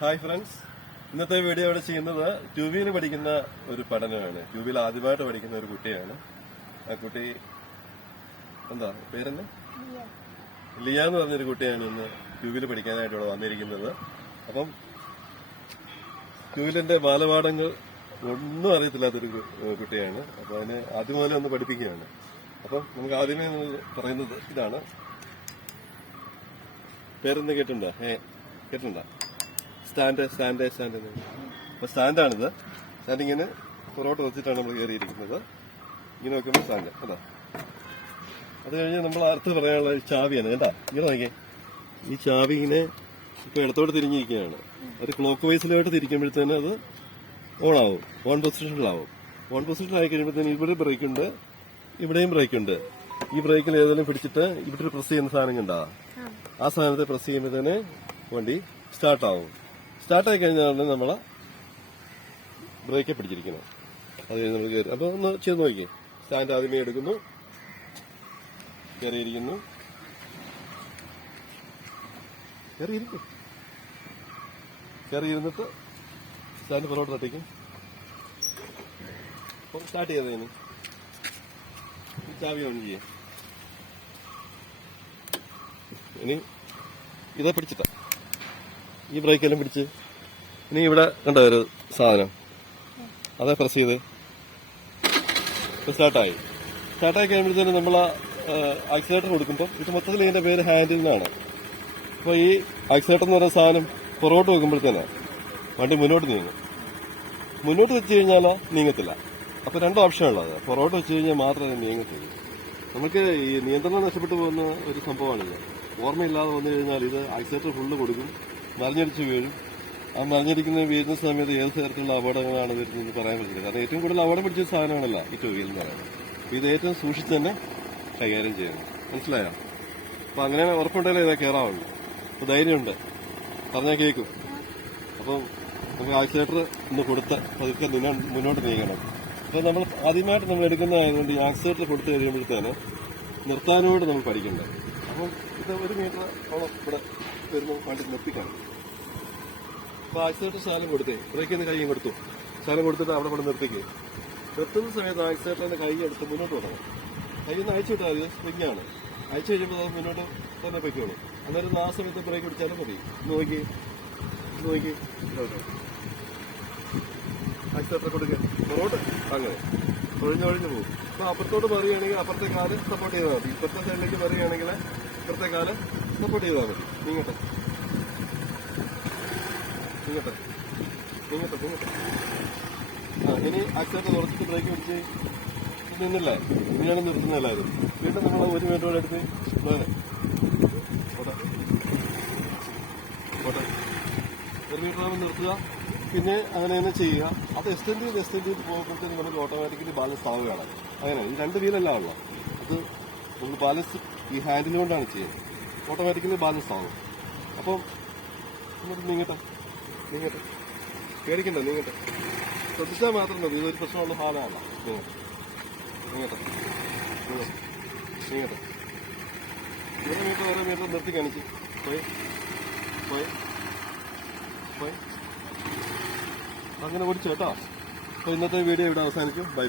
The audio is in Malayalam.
ഹായ് ഫ്രണ്ട്സ്, ഇന്നത്തെ വീഡിയോ ഇവിടെ ചെയ്യുന്നത് ട്യൂബിയിൽ പഠിക്കുന്ന ഒരു പഠനമാണ്. ട്യൂബിൽ ആദ്യമായിട്ട് പഠിക്കുന്ന ഒരു കുട്ടിയാണ്. ആ കുട്ടി എന്താ പേരെന്ന് ലിയ എന്ന് പറഞ്ഞൊരു കുട്ടിയാണ് ഇന്ന് ട്യൂബിൽ പഠിക്കാനായിട്ട് ഇവിടെ വന്നിരിക്കുന്നത്. അപ്പം ട്യൂബിലിന്റെ ബാലപാഠങ്ങൾ ഒന്നും അറിയത്തില്ലാത്തൊരു കുട്ടിയാണ്. അപ്പൊ അതിന് ആദ്യം മുതലേ ഒന്ന് പഠിപ്പിക്കുകയാണ്. അപ്പം നമുക്ക് ആദ്യമേ പറയുന്നത് ഇതാണ്. പേരെന്ന് കേട്ടിട്ടുണ്ടോ? കേട്ടിട്ടുണ്ടോ? സ്റ്റാൻഡ് അപ്പൊ സ്റ്റാൻഡാണിത്. സ്റ്റാൻഡ് ഇങ്ങനെ പുറകോട്ട് വെച്ചിട്ടാണ് നമ്മൾ കയറിയിരിക്കുന്നത്. ഇങ്ങനെ വെക്കുമ്പോൾ സ്റ്റാൻഡ് അതാ. അത് കഴിഞ്ഞ് നമ്മൾ അടുത്ത് പറയാനുള്ള ചാവിയാണ്. കേട്ടാ, ഇങ്ങനെ നോക്കിയേ. ഈ ചാവി ഇങ്ങനെ ഇപ്പൊ ഇടത്തോട്ട് തിരിഞ്ഞിരിക്കുകയാണ്. അത് ക്ലോക്ക് വൈസിലോട്ട് തിരിക്കുമ്പോഴത്തേന് അത് ഓണാവും, ഓൺ പൊസിഷനിലാവും. ഓൺ പൊസിഷനിലായി കഴിയുമ്പോഴത്തേന് ഇവിടെ ബ്രേക്ക് ഉണ്ട്, ഇവിടെയും ബ്രേക്ക് ഉണ്ട്. ഈ ബ്രേക്കിൽ ഏതെങ്കിലും പിടിച്ചിട്ട് ഇവിടെ പ്രസ് ചെയ്യുന്ന സാധനം കണ്ടാ, ആ സാധനത്തെ പ്രസ് ചെയ്യുമ്പോഴത്തേന് വണ്ടി സ്റ്റാർട്ടാവും. സ്റ്റാർട്ടായി കഴിഞ്ഞാൽ നമ്മളെ ബ്രേക്കെ പിടിച്ചിരിക്കണം. അത് കഴിഞ്ഞ് നമ്മൾ കയറി. അപ്പൊ ഒന്ന് ചെയ്ത് നോക്കിയേ. സ്റ്റാൻഡ് ആദ്യമേ എടുക്കുന്നു, കയറിയിരിക്കുന്നു, കയറിയിരുന്നിട്ട് സ്റ്റാൻഡ് പുറകോട്ട് തട്ടിക്കും. അപ്പം സ്റ്റാർട്ട് ചെയ്തതിന് ചാവി ഓൺ ചെയ്യേ. ഇനി ഇതാ പിടിച്ചിട്ടാ, ഈ ബ്രേക്കെല്ലാം പിടിച്ച് ഇനി ഇവിടെ കണ്ട ഒരു സാധനം അതേ പ്രസ് ചെയ്ത് സ്റ്റാർട്ടായി കഴിയുമ്പോഴത്തേനും നമ്മൾ ആക്സിലേറ്റർ കൊടുക്കുമ്പോൾ ഇത് മൊത്തത്തിൽ ഇതിന്റെ പേര് ഹാൻഡിൽ നിന്നാണ്. അപ്പോൾ ഈ ആക്സിലേറ്റർ എന്ന് പറയുന്ന സാധനം പുറകോട്ട് വെക്കുമ്പോഴത്തേന് വണ്ടി മുന്നോട്ട് നീങ്ങും. മുന്നോട്ട് വെച്ച് കഴിഞ്ഞാൽ നീങ്ങത്തില്ല. അപ്പോൾ രണ്ട് ഓപ്ഷൻ ഉള്ളത്. പുറകോട്ട് വെച്ച് കഴിഞ്ഞാൽ മാത്രമേ നീങ്ങത്തുള്ളൂ. നമുക്ക് ഈ നിയന്ത്രണം നഷ്ടപ്പെട്ടു പോകുന്ന ഒരു സംഭവമാണിത്. ഓർമ്മയില്ലാതെ വന്നു കഴിഞ്ഞാൽ ഇത് ആക്സിലേറ്റർ ഫുള്ള് കൊടുക്കും, മറിഞ്ഞടിച്ച് വീഴും. ആ മറിഞ്ഞടിക്കുന്ന വീഴുന്ന സമയത്ത് ഏത് തരത്തിലുള്ള അപകടങ്ങളാണ് വരുന്നത് പറയാൻ പറ്റില്ല. കാരണം ഏറ്റവും കൂടുതൽ അപകടം പിടിച്ച സാധനമാണല്ലോ ഈ ടൂ വീൽ എന്ന് പറയുന്നത്. ഇത് ഏറ്റവും സൂക്ഷിച്ച് തന്നെ കൈകാര്യം ചെയ്യണം. മനസ്സിലായോ? അപ്പൊ അങ്ങനെ ഉറപ്പുണ്ടെങ്കിലേ ഇതാ കയറാവുള്ളൂ. അപ്പൊ ധൈര്യമുണ്ട്, പറഞ്ഞാൽ കേൾക്കും. അപ്പം നമുക്ക് ആക്സിലേറ്റർ ഒന്ന് കൊടുത്ത് പതുക്കെ മുന്നോട്ട് നീങ്ങണം. അപ്പൊ നമ്മൾ ആദ്യമായിട്ട് നമ്മൾ എടുക്കുന്നതായതുകൊണ്ട് ഈ ആക്സിലേറ്റർ കൊടുത്തു കഴിയുമ്പോഴത്തേന് നിർത്താനോട് നമ്മൾ പഠിക്കണ്ടേ. അപ്പം ഇത് 1 മീറ്റർ ഓളം ഇവിടെ വരുമ്പോൾ വണ്ടി നിർത്തിക്കാണ്. അപ്പൊ ആക്സിലേറ്റർ ശാലം കൊടുത്തേ, ബ്രേക്കിൽ നിന്ന് കൈയും കൊടുത്തു, ശാലം കൊടുത്തിട്ട് അവിടെ കൊണ്ട് നിർത്തിക്കേ. നിർത്തുന്ന സമയത്ത് ആക്സിലേറ്ററിന്റെ കൈ എടുത്ത് മുന്നോട്ട് വിടണം. കൈ ഒന്ന് അയച്ചു വിട്ടാൽ അത് സ്പ്രിങ്ങാണ്. അയച്ചു കഴിയുമ്പോൾ അത് മുന്നോട്ട് തന്നെ പൊയ്ക്കോളൂ. അന്നേരം ആ സമയത്ത് ബ്രേക്ക് പിടിച്ചാലും മതി. നോക്കി ആക്സിലേറ്റർ കൊടുക്കുക, പുറകോട്ട് അങ്ങനെ ഒഴിഞ്ഞൊഴിഞ്ഞു പോകും. അപ്പൊ അപ്പുറത്തോട്ട് പറയുകയാണെങ്കിൽ അപ്പുറത്തെ കാല് സപ്പോർട്ട് ചെയ്താൽ മതി. ഇപ്പുറത്തെ സൈഡിലേക്ക് പറയുകയാണെങ്കിൽ ഇപ്പുറത്തെ കാല് സപ്പോർട്ട് ചെയ്താൽ മതി. നീങ്ങട്ടെ. ഇനി ആക്സിലേറ്റർ തുറച്ചിട്ട് ബ്രേക്ക് പിടിച്ച് നിന്നില്ലേ, ഇനിയാണ് നിർത്തുന്നില്ലായിരുന്നു. വീണ്ടും നമ്മൾ 1 മീറ്ററോടെ എടുത്ത് പോരെ 1 മീറ്റർ ആകുമ്പോൾ നിർത്തുക. പിന്നെ അങ്ങനെ തന്നെ ചെയ്യുക. അത് എക്സ്റ്റെൻഡ് ചെയ്ത് പോകുമ്പോഴത്തേക്ക് നമുക്ക് ഓട്ടോമാറ്റിക്കലി ബാലൻസ് ആവുകയാണ്. അങ്ങനെ ഈ 2 വീലല്ല ഉള്ള അത് നമ്മൾ ബാലൻസ് ഈ ഹാൻഡിൽ കൊണ്ടാണ് ചെയ്യുന്നത്. ഓട്ടോമാറ്റിക്കലി ബാലൻസ് ആവും. അപ്പം നീങ്ങട്ടെ, പേടിക്കണ്ട, നീങ്ങട്ടെ. ശ്രദ്ധിച്ചാൽ മാത്രം മതി. ഇതൊരു പ്രശ്നമുള്ള ഭാഗമല്ല. നീങ്ങട്ടെ. 1 മീറ്റർ നിർത്തി കാണിച്ച് പോയി അങ്ങനെ ഓടിച്ചു കേട്ടോ. അപ്പോൾ ഇന്നത്തെ വീഡിയോ ഇവിടെ അവസാനിക്കും. ബൈ.